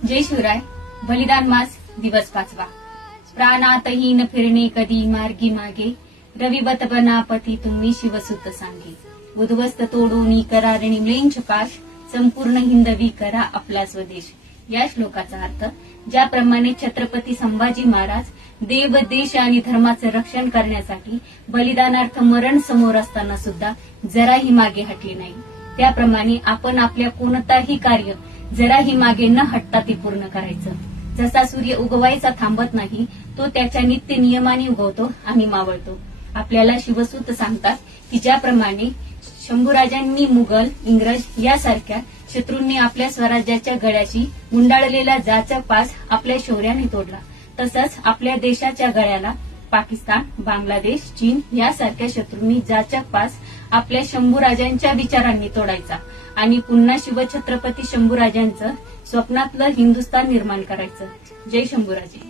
जय शिवराय. बलिदान मास दिवस 5वा. प्राणातहीन फिरणे कधी मार्गी मागे, रविवत बनापती तुम्ही शिवसुत सांगे. उद्ध्वस्त तोडून करारणी म्लेंछ पाश, संपूर्ण हिंदवी करा आपला स्वदेश. या श्लोकाचा अर्थ, ज्याप्रमाणे छत्रपती संभाजी महाराज देव, देश आणि धर्माचे रक्षण करण्यासाठी बलिदानार्थ मरण समोर असताना सुद्धा जराही मागे हटले नाही, त्याप्रमाणे आपण आपल्या कोणताही कार्य जराही मागे न हटता ते पूर्ण करायचं. जसा सूर्य उगवायचा थांबत नाही, तो त्याच्या नित्य नियमाने उगवतो आणि मावळतो. आपल्याला शिवसूत सांगतात की ज्याप्रमाणे शंभूराजांनी मुघल, इंग्रज यासारख्या शत्रूंनी आपल्या स्वराज्याच्या गळ्याची गुंडाळलेला जाचा पास आपल्या शौर्याने तोडला, तसंच आपल्या देशाच्या गळ्याला पाकिस्तान, बांगलादेश, चीन यासारख्या शत्रूंनी जाचा पास आपल्या शंभूराजांच्या विचारांनी तोडायचा आणि पुन्हा शिवछत्रपती शंभूराजांचं स्वप्नातलं हिंदुस्थान निर्माण करायचं. जय शंभूराजे.